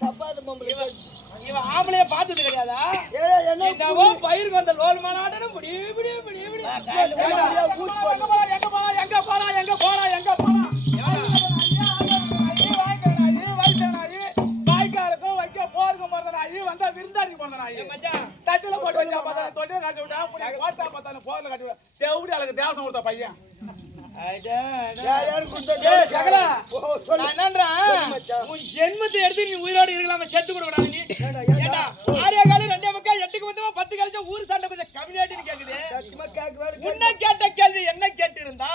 சப்பாத்து பொம்பளை இவன் ஆம்பளைய பார்த்தது கிடையாதா? என்னவோ பயிருக்கு வந்த லோல் மாநாட்டனும் எங்க போலாம் வாய்க்காலுக்கும் வைக்க போருக்கும் போறதனாயி வந்தா விருந்தாடிக்கு போறதனாயி தட்டுல போட்டு வச்சா பார்த்தா தொட்டில காட்டி விட்டா போட்டா பார்த்தா போர்ல காட்டி விட்டா தேவடி அழகு தேவசம் கொடுத்த பையன் ஜென்மத்தை எடுத்து நீ உயிரோடு இருக்கலாம் செத்து கூட கூடாது நீ ஆரியா காலம் 2 மக்கள் 8க்கு மொத்தமா 10 கழிச்சா ஊர் சண்டை கொஞ்சம் கம்யூனிட்டின்னு கேக்குது உன்ன கேட்ட கேள்வி என்ன கேட்டு இருந்தா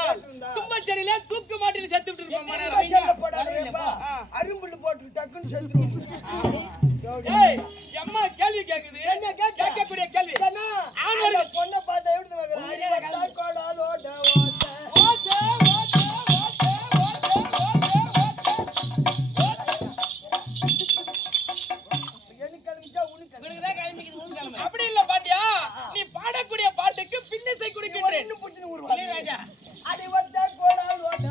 தும்பச்சேரியில தூக்கு மாட்டில செத்து விட்டு இருப்போம் அரும்புள்ள போட்டு டக்குன்னு செத்துருவோம் அம்மா கேள்வி கேக்குது என்ன கேட்கக்கூடிய கேள்வி பொண்ணை பார்த்தா எப்படி அப்படி இல்ல பாட்டியா நீ பாடக்கூடிய பாட்டுக்கு பின்னிசை குடிக்கின்றேன் ராஜா அடி வந்த கோடால் ஓட்ட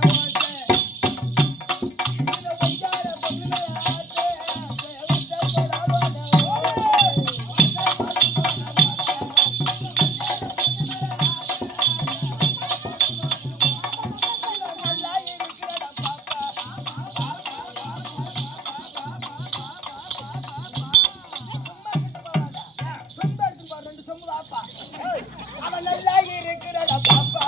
அவன் நல்லா இருக்கிறடா பாப்பா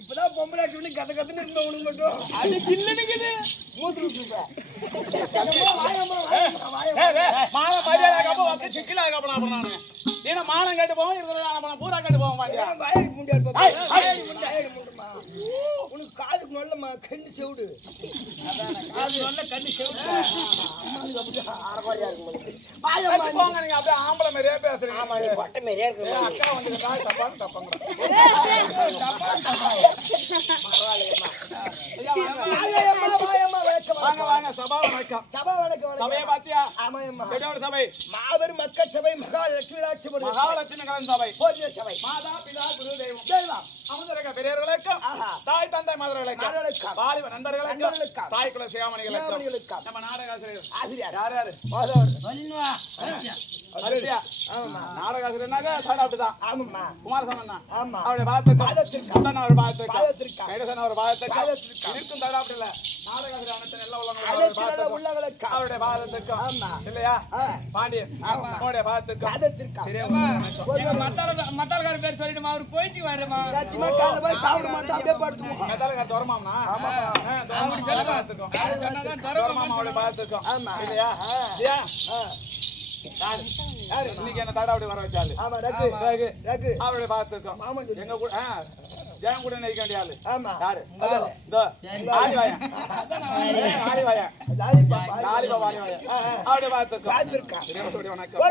இப்பதான் பொம்பளை கத்த கத்துன்னு இருந்த உனக்கு மட்டும் அது சில்லனுக்குது மூத்து விட்டுருப்ப மானம் கேட்டு போவோம் பூரா கேட்டு போவோம் உனக்கு காதுக்கு நல்ல கண்ணு செவிடு நல்ல கண்ணு செவிடு அப்படியே ஆம்பளை மாதிரியே பேசுறீங்க பட்டை மாதிரியே இருக்கு அக்கா வந்து தப்பாங்க மாபெரும் மக்கள் சபை மகாலட்சுமி சபை சபை மாதா பிதா குரு தெய்வம் அமர்ந்திருக்க பெரியவர்களுக்கும் தாய் தந்தை மதர்களுக்கும் வாலிப நண்பர்களுக்கும் தாய் குல சியாமணிகளுக்கும் நம்ம நாடக ஆசிரியர் யார் யாரு நாடகாசிரியர்னாக அப்படிதான் ஆமாம்மா குமாரசாமி ஆமா அவருடைய பாதத்திற்கு கைடசன் அவர் பாதத்திற்கு இருக்கும் தடா அப்படி இல்ல நாடகாசிரியர் அனைத்து நல்ல உள்ளவர்களுக்கு அவருடைய பாதத்திற்கும் ஆமா இல்லையா பாண்டியன் அவருடைய பாதத்திற்கும் மத்தாளக்கார பேர் சொல்லிடுமா அவரு போயிச்சு வரமா சத்தியமா காலைல போய் சாப்பிட மாட்டோம் அப்படியே படுத்துவோம் மெத்தாலக்கார தோரமாம்னா தோரமாமா அவருடைய பாதத்திற்கும் ஆமா இல்லையா இன்னைக்கு என்ன தடா அப்படி வர வச்சாலு ஆமா ரகு அவருடைய பாத்துக்கோம் எங்க கூட ஜெயம் கூட நினைக்க வேண்டிய ஆளு ஆமா யாரு ஆலிவாயா அவருடைய பாத்துக்கோம் வணக்கம்